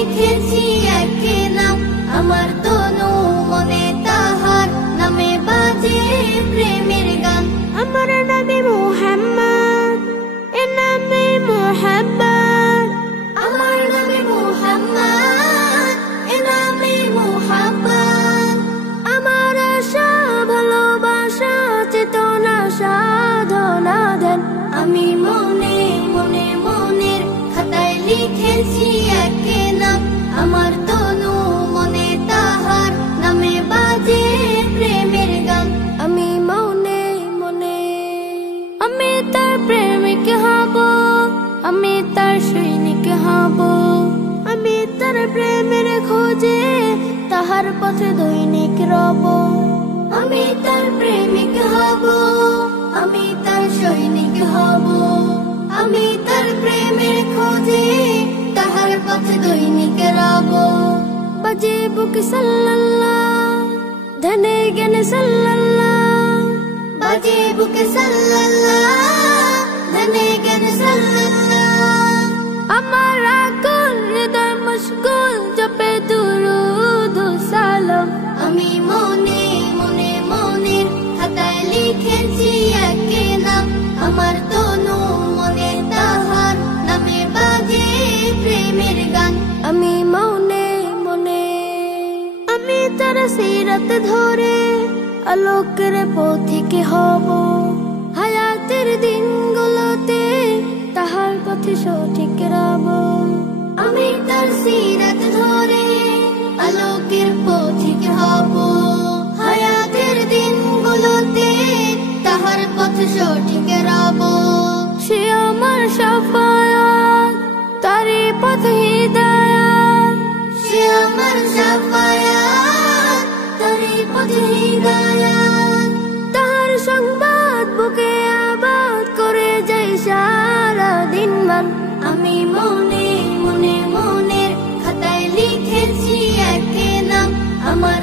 লিখেছি একে নাম, আমার তনু মনে তাহার নামে বাজে প্রেমের গান। আমার নবী মুহাম্মদ, এ নামে মুহাব্বত। আমার নবী মুহাম্মদ, এ নামে মুহাব্বত। আমার আশা ভালোবাসা চেতনা সাধনা দেন। আমি মনে মনে মনের খাতায় লিখেছি একে নাম, আমার তনু মনে তাহার নামে বাজে প্রেমের গান। আমি মনে মনে আমি তার প্রেমিক হব, আমি তার সৈনিক হব। আমি তার প্রেমের খোঁজে তাহার পথে দৈনিক রব। আমি তার প্রেমিক হব, আমি তার সৈনিক হব। আমি তার প্রেমের খোঁজে তাহার পথে দৈনিক রব। বাজে বুকে সাল্লাল্লাহ, ধনে জ্ঞানে সাল্লাল্লাহ। বাজে বুকে সাল্লাল্লাহ, ধনে জ্ঞানে সাল্লাল্লাহ। আমার আকুল হৃদয় মশগুল জপে দুরূদ ও সালাম। আমি মনে মনে মনের খাতায় লিখেছি একে নাম, আমার তনু মনে তাহার নামে বাজে প্রেমের গান। আমি মনে মনে আমি তার সিরাত ধরে আলোকের পথিক হব। হায়াতের দিনগুলোতে তাহার পথে সঠিক রব। আমি তার সিরাত ধরে আলোকের পথিক হব। হায়াতের দিনগুলোতে তাহার পথ সঠিক রব। সে আমার শাফায়াত, তারই পথ হিদায়াত। সে আমার শাফায়াত, তারই পথ হিদায়াত। তাহার সংবাদ বুকে আবাদ করে যাই সারা দিন মান। আমি মনে মনে মনের খাতায় লিখেছি একে নাম, আমার